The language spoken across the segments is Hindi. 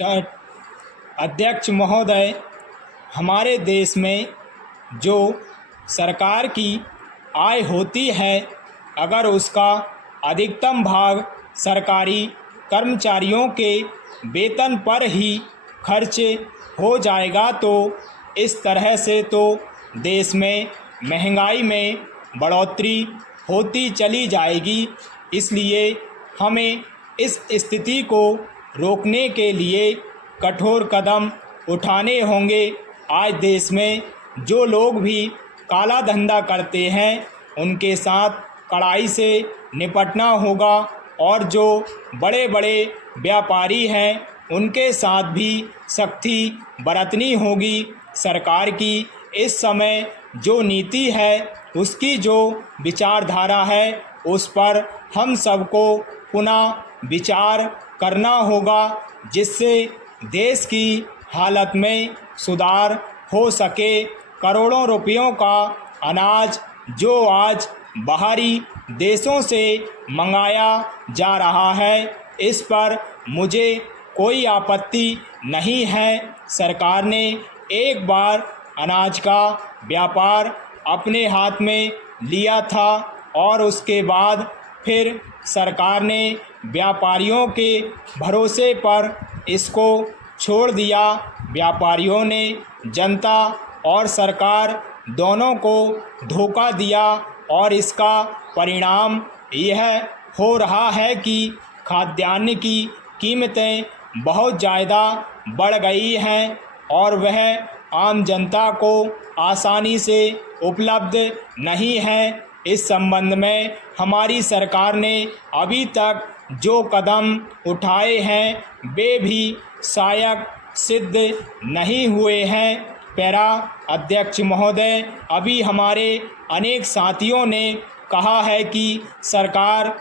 स्टार्ट। अध्यक्ष महोदय, हमारे देश में जो सरकार की आय होती है, अगर उसका अधिकतम भाग सरकारी कर्मचारियों के वेतन पर ही खर्च हो जाएगा तो इस तरह से तो देश में महंगाई में बढ़ोतरी होती चली जाएगी। इसलिए हमें इस स्थिति को रोकने के लिए कठोर कदम उठाने होंगे। आज देश में जो लोग भी काला धंधा करते हैं उनके साथ कड़ाई से निपटना होगा और जो बड़े बड़े व्यापारी हैं उनके साथ भी सख्ती बरतनी होगी। सरकार की इस समय जो नीति है, उसकी जो विचारधारा है, उस पर हम सबको पुनः विचार करना होगा, जिससे देश की हालत में सुधार हो सके। करोड़ों रुपयों का अनाज जो आज बाहरी देशों से मंगाया जा रहा है, इस पर मुझे कोई आपत्ति नहीं है। सरकार ने एक बार अनाज का व्यापार अपने हाथ में लिया था और उसके बाद फिर सरकार ने व्यापारियों के भरोसे पर इसको छोड़ दिया। व्यापारियों ने जनता और सरकार दोनों को धोखा दिया और इसका परिणाम यह हो रहा है कि खाद्यान्न की कीमतें बहुत ज़्यादा बढ़ गई हैं और वह आम जनता को आसानी से उपलब्ध नहीं है। इस संबंध में हमारी सरकार ने अभी तक जो कदम उठाए हैं वे भी सहायक सिद्ध नहीं हुए हैं। पैरा अध्यक्ष महोदय, अभी हमारे अनेक साथियों ने कहा है कि सरकार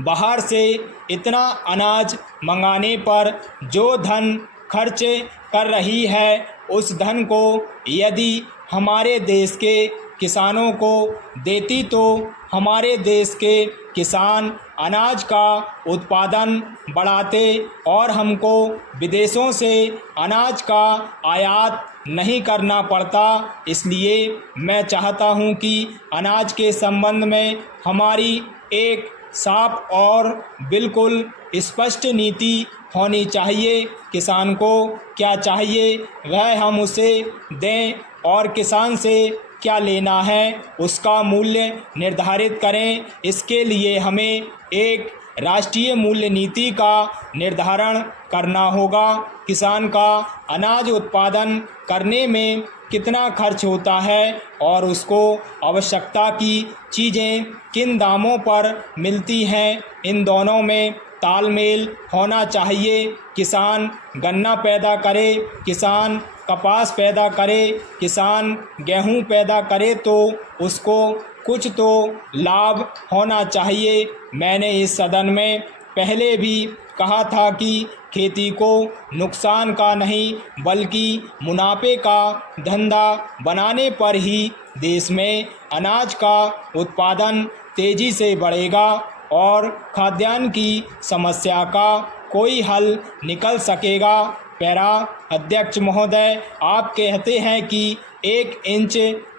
बाहर से इतना अनाज मंगाने पर जो धन खर्च कर रही है, उस धन को यदि हमारे देश के किसानों को देती तो हमारे देश के किसान अनाज का उत्पादन बढ़ाते और हमको विदेशों से अनाज का आयात नहीं करना पड़ता। इसलिए मैं चाहता हूं कि अनाज के संबंध में हमारी एक साफ और बिल्कुल स्पष्ट नीति होनी चाहिए। किसान को क्या चाहिए वह हम उसे दें और किसान से क्या लेना है उसका मूल्य निर्धारित करें। इसके लिए हमें एक राष्ट्रीय मूल्य नीति का निर्धारण करना होगा। किसान का अनाज उत्पादन करने में कितना खर्च होता है और उसको आवश्यकता की चीज़ें किन दामों पर मिलती हैं, इन दोनों में तालमेल होना चाहिए। किसान गन्ना पैदा करे, किसान कपास पैदा करे, किसान गेहूं पैदा करे तो उसको कुछ तो लाभ होना चाहिए। मैंने इस सदन में पहले भी कहा था कि खेती को नुकसान का नहीं बल्कि मुनाफे का धंधा बनाने पर ही देश में अनाज का उत्पादन तेज़ी से बढ़ेगा और खाद्यान्न की समस्या का कोई हल निकल सकेगा। पैरा अध्यक्ष महोदय, आप कहते हैं कि 1 इंच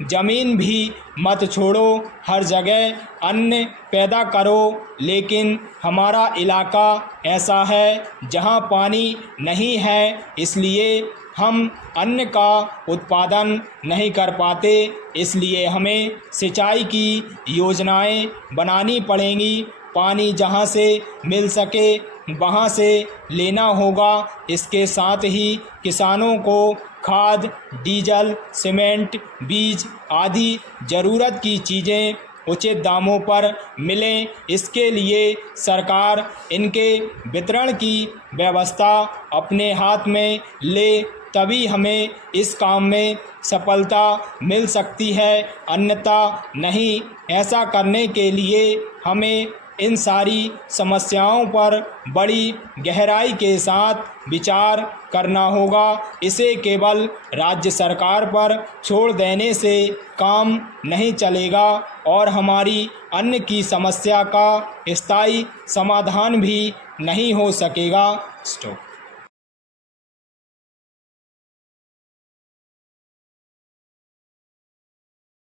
ज़मीन भी मत छोड़ो, हर जगह अन्न पैदा करो, लेकिन हमारा इलाका ऐसा है जहां पानी नहीं है, इसलिए हम अन्न का उत्पादन नहीं कर पाते। इसलिए हमें सिंचाई की योजनाएं बनानी पड़ेंगी। पानी जहां से मिल सके वहां से लेना होगा। इसके साथ ही किसानों को खाद, डीजल, सीमेंट, बीज आदि ज़रूरत की चीज़ें उचित दामों पर मिलें। इसके लिए सरकार इनके वितरण की व्यवस्था अपने हाथ में ले, तभी हमें इस काम में सफलता मिल सकती है, अन्यथा नहीं। ऐसा करने के लिए हमें इन सारी समस्याओं पर बड़ी गहराई के साथ विचार करना होगा। इसे केवल राज्य सरकार पर छोड़ देने से काम नहीं चलेगा और हमारी अन्न की समस्या का स्थायी समाधान भी नहीं हो सकेगा। स्टॉप।